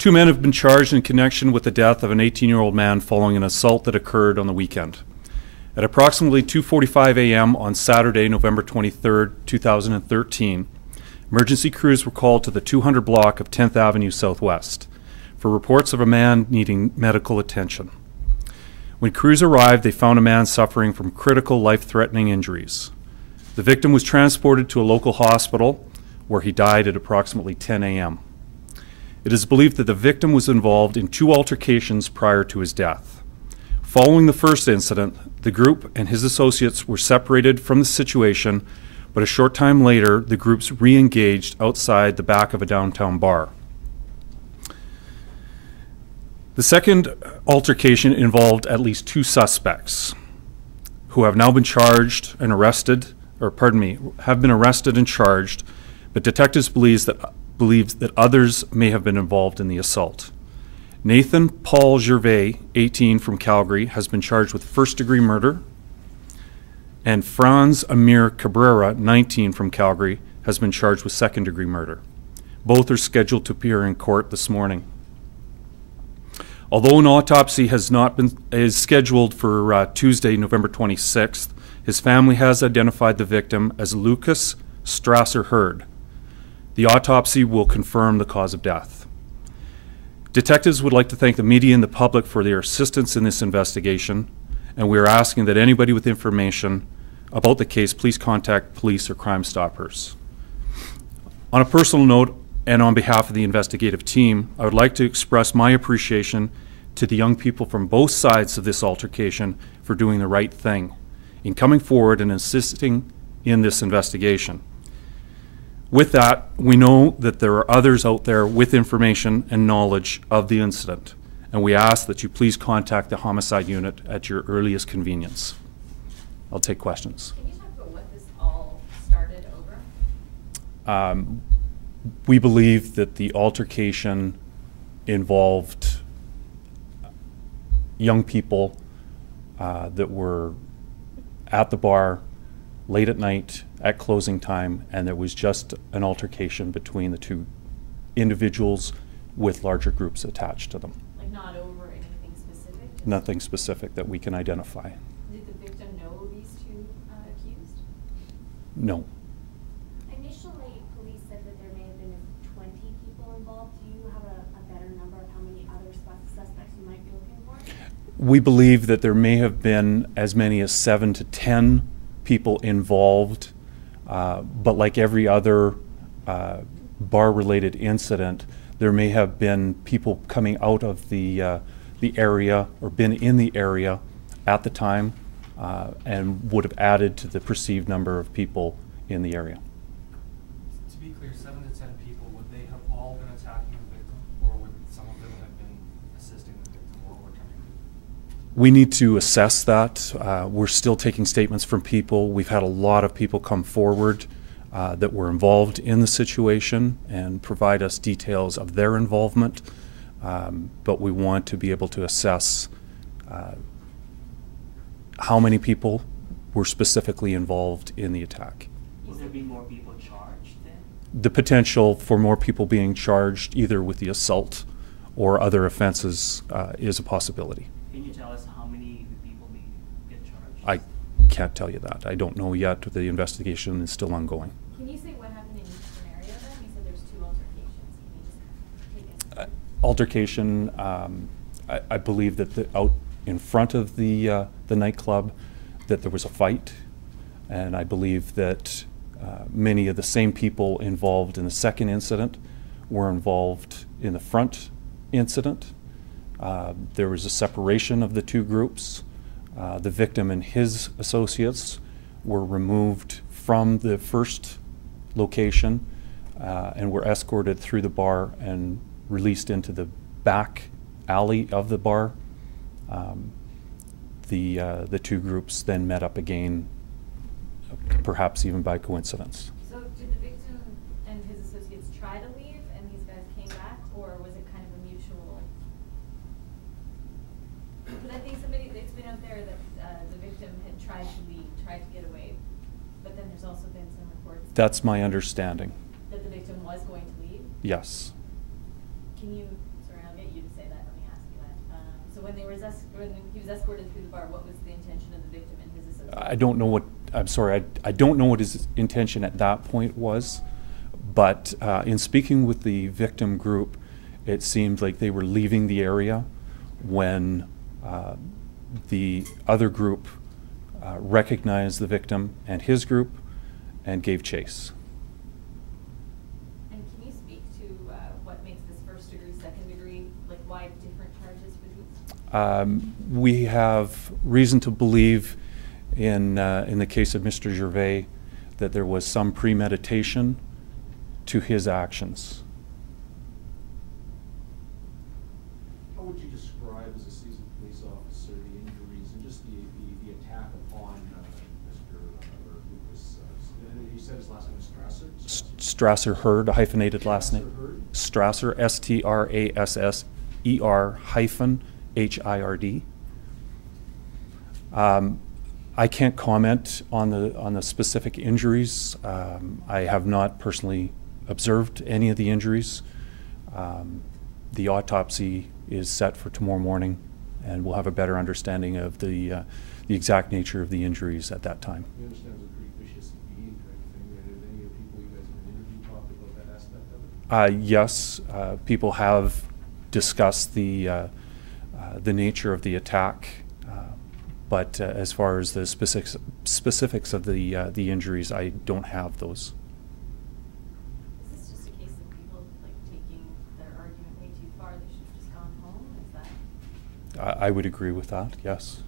Two men have been charged in connection with the death of an 18-year-old man following an assault that occurred on the weekend. At approximately 2:45 a.m. on Saturday, November 23, 2013, emergency crews were called to the 200 block of 10th Avenue Southwest for reports of a man needing medical attention. When crews arrived, they found a man suffering from critical life-threatening injuries. The victim was transported to a local hospital where he died at approximately 10 a.m. It is believed that the victim was involved in two altercations prior to his death. Following the first incident, the group and his associates were separated from the situation, but a short time later, the groups re-engaged outside the back of a downtown bar. The second altercation involved at least two suspects who have now been charged and arrested, have been arrested and charged, but detectives believes that others may have been involved in the assault. Nathan Paul Gervais, 18, from Calgary, has been charged with first-degree murder, and Franz Emir Cabrera, 19, from Calgary, has been charged with second-degree murder. Both are scheduled to appear in court this morning. Although an autopsy is scheduled for Tuesday, November 26th, his family has identified the victim as Lukas Strasser-Hird. The autopsy will confirm the cause of death. Detectives would like to thank the media and the public for their assistance in this investigation, and we are asking that anybody with information about the case please contact police or Crime Stoppers. On a personal note, and on behalf of the investigative team, I would like to express my appreciation to the young people from both sides of this altercation for doing the right thing in coming forward and assisting in this investigation. With that, we know that there are others out there with information and knowledge of the incident, and we ask that you please contact the homicide unit at your earliest convenience. I'll take questions. Can you talk about what this all started over? We believe that the altercation involved young people that were at the bar late at night at closing time, and there was just an altercation between the two individuals with larger groups attached to them. Like not over anything specific? Nothing specific that we can identify. Did the victim know these two accused? No. Initially, police said that there may have been 20 people involved. Do you have a better number of how many other suspects you might be looking for? We believe that there may have been as many as 7 to 10 people involved, but like every other bar-related incident, there may have been people coming out of the area or been in the area at the time and would have added to the perceived number of people in the area. To be clear, 7 to 10 people, would they have all been attacking the victim, or would some of them have been assisting the victim while we're trying to? We need to assess that. We're still taking statements from people. We've had a lot of people come forward that were involved in the situation and provide us details of their involvement, but we want to be able to assess how many people were specifically involved in the attack. Will there be more people charged then? The potential for more people being charged either with the assault or other offenses is a possibility. Can you tell us how many people may get charged? I can't tell you that. I don't know yet. The investigation is still ongoing. Can you say what happened in each scenario then? You said there's two altercations. Can you just take it? Altercation, I believe that out in front of the nightclub that there was a fight, and I believe that many of the same people involved in the second incident were involved in the front incident. There was a separation of the two groups. The victim and his associates were removed from the first location and were escorted through the bar and released into the back alley of the bar. The two groups then met up again, perhaps even by coincidence. So did the victim and his associates try to leave and these guys came back, or was it kind of a mutual? Because I think it's been out there that the victim had tried to leave, tried to get away, but then there's also been some reports. That's my understanding. That the victim was going to leave? Yes. Can you, sorry, when he was escorted through the bar, what was the intention of the victim and his associates? I don't know what, I'm sorry, I don't know what his intention at that point was, but in speaking with the victim group, it seemed like they were leaving the area when the other group recognized the victim and his group and gave chase. And can you speak to what makes this first degree, second degree, like why different charges for these? We have reason to believe in the case of Mr. Gervais that there was some premeditation to his actions. How would you describe, as a seasoned police officer, the injuries and just the attack upon Mr. Lukas? You said his last name was Strasser? Strasser-Hird, a hyphenated last name. Strasser-Hird? Strasser, Strasser-Hird. I can't comment on the specific injuries. I have not personally observed any of the injuries. The autopsy is set for tomorrow morning, and we'll have a better understanding of the exact nature of the injuries at that time. We understand it was a pretty vicious beating kind of thing. Have any of the people you guys have been interviewed talked about that aspect of it? Yes, people have discussed the nature of the attack, but as far as the specifics of the injuries, I don't have those. Is this just a case of people like taking their argument way too far? They should have just gone home? Is that? I would agree with that, yes.